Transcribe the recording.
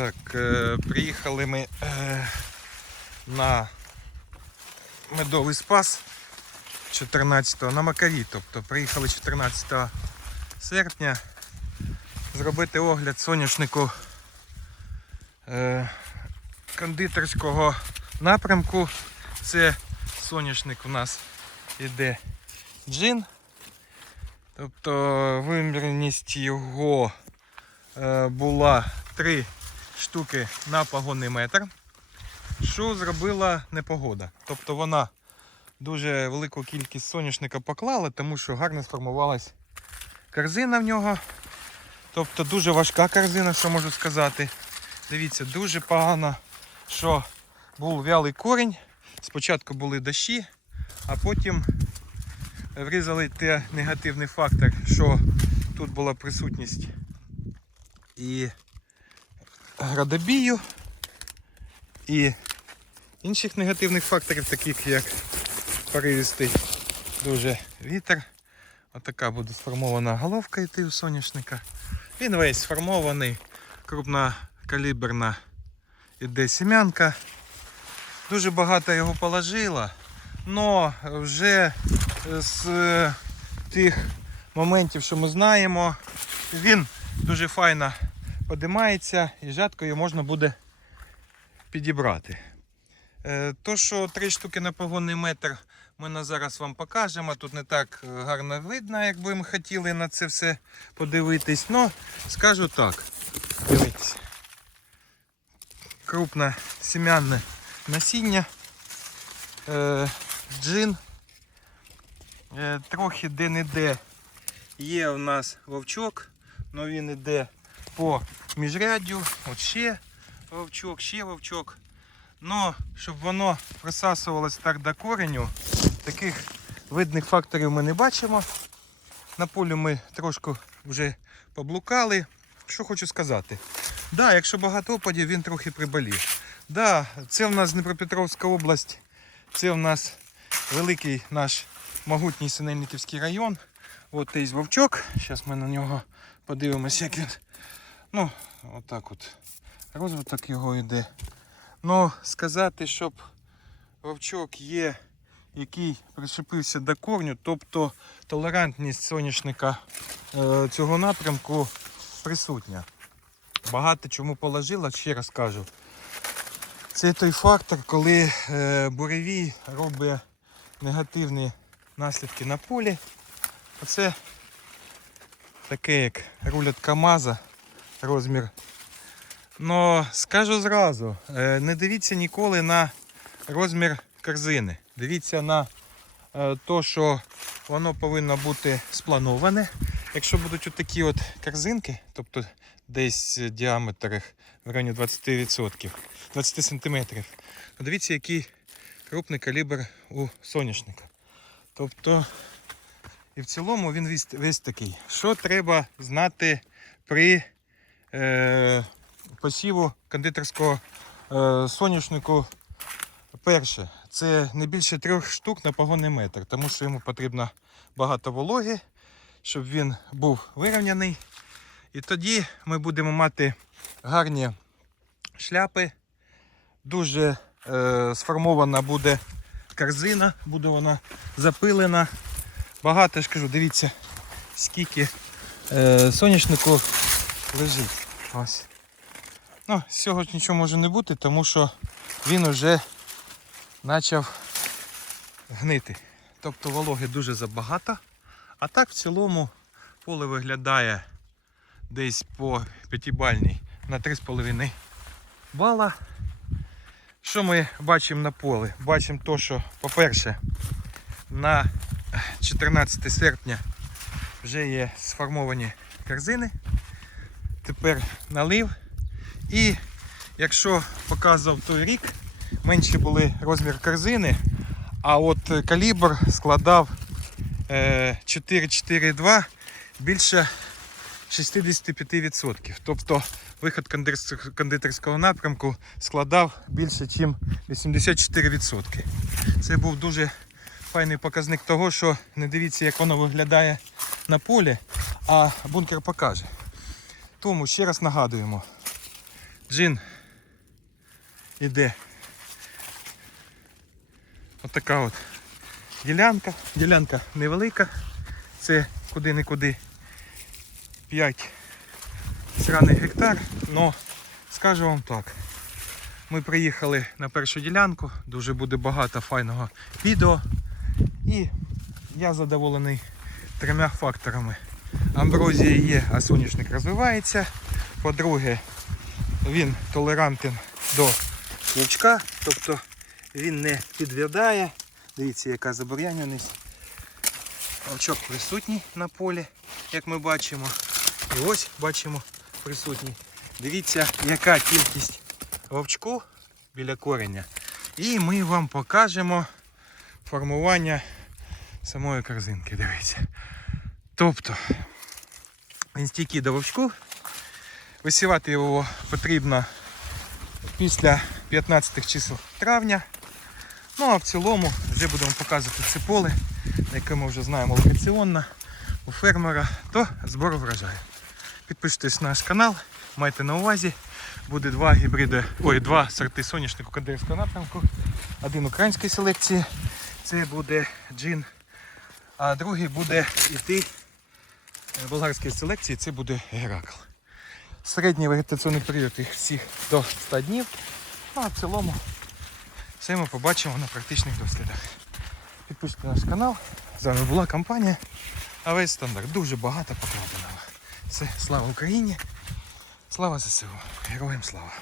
Так, е, приїхали ми е, на медовий спас 14-го, на Макарі, тобто приїхали 14 серпня зробити огляд соняшнику е, кондитерського напрямку. Це соняшник у нас іде джин. Тобто вимірність його була 3 штуки на погонний метр. Що зробила непогода? Тобто вона дуже велику кількість соняшника поклала, тому що гарно сформувалась корзина в нього. Тобто дуже важка корзина, що можу сказати. Дивіться, дуже погано, що був вялий корінь. Спочатку були дощі, а потім врізали те негативний фактор, що тут була присутність і градобію, і інших негативних факторів, таких як поривістий дуже вітер. Отака буде сформована головка йти у соняшника. Він весь сформований, крупнокаліберна іде сім'янка. Дуже багато його положила, але вже з е, тих моментів, що ми знаємо, він дуже файно подимається і жатко його можна буде підібрати. Е, То, що три штуки на погонний метр ми на зараз вам покажемо. Тут не так е, гарно видно, як би ми хотіли на це все подивитись. Ну, скажу так. Дивіться. Крупне сім'яне насіння. Е, джин. Трохи де-не-де є у нас вовчок, але він іде по міжряддю. От ще вовчок, ще вовчок. Но щоб воно присасувалось так до кореню, таких видних факторів ми не бачимо. На полі ми трошки вже поблукали. Що хочу сказати. Да, якщо багато опадів, він трохи приболів. Да, це в нас Дніпропетровська область, це в нас великий наш могутній Синельниківський район. От є вовчок. Зараз ми на нього подивимося, як він. Ну, отак от. Розвиток його йде. Ну, сказати, щоб вовчок є, який пришипився до корню, тобто толерантність соняшника е, цього напрямку присутня. Багато чому положила, ще раз кажу. Це той фактор, коли е, буревій робить негативні наслідки на полі. Оце таке як рулет КАМАЗа розмір Но скажу зразу, е, не дивіться ніколи на розмір корзини. Дивіться на е, то, що воно повинно бути сплановане. Якщо будуть отакі от корзинки, тобто десь діаметр в районі 20%, 20 см, то дивіться, який крупний калібр у соняшника. Тобто, і в цілому він весь, такий. Що треба знати при посіву кондитерського е, соняшнику перше. Це не більше трьох штук на погонний метр, тому що йому потрібно багато вологи, щоб він був вирівняний. І тоді ми будемо мати гарні шляпи. Дуже е, сформована буде корзина, буде вона запилена. Багато я ж кажу, дивіться, скільки е, соняшнику лежить. Ось. Ну, з цього нічого може не бути, тому що він вже почав гнити. Тобто вологи дуже забагато. А так в цілому поле виглядає десь по 5-бальній на 3,5 бала. Що ми бачимо на полі? Бачимо то, що, по-перше, на 14 серпня вже є сформовані корзини. Тепер налив. І якщо показував той рік, менші були розмір корзини, а от калібр складав е, 4,42 більше 65%. Тобто виход кондитерського напрямку складав більше, ніж 84%. Це був дуже файний показник того, що не дивіться, як воно виглядає на полі, а бункер покаже. Тому ще раз нагадуємо, Джин іде. Отака от ділянка. Ділянка невелика. Це куди-никуди 5 сраний гектар. Но скажу вам так. Ми приїхали на першу ділянку, дуже буде багато файного відео. І я задоволений трьома факторами. Амброзія є, а соняшник розвивається. По-друге, він толерантен до вовчка, тобто він не підвядає. Дивіться, яка забур'яненість. Вовчок присутній на полі, як ми бачимо. І ось бачимо присутній. Дивіться, яка кількість вовчку біля кореня. І ми вам покажемо формування самої корзинки. Дивіться. Тобто, він стійкий до вовчку. Висівати його потрібно після 15 чисел травня. Ну а в цілому вже будемо показувати це поле, яке ми вже знаємо локаційно у фермера, то збору врожаю. Підписуйтесь на наш канал, майте на увазі. Буде два гібриди, ой, два сорти соняшнику кадирського напрямку. Один української селекції, це буде джин, а другий буде іти болгарської селекції, це буде Геракл. Середній вегетаційний період їх всіх до 100 днів. Ну а в цілому все ми побачимо на практичних дослідах. Підпишіть наш канал. З вами була компанія АВС Стандарт. Дуже багато покладеного. Все, слава Україні! Слава ЗСУ! Героям слава!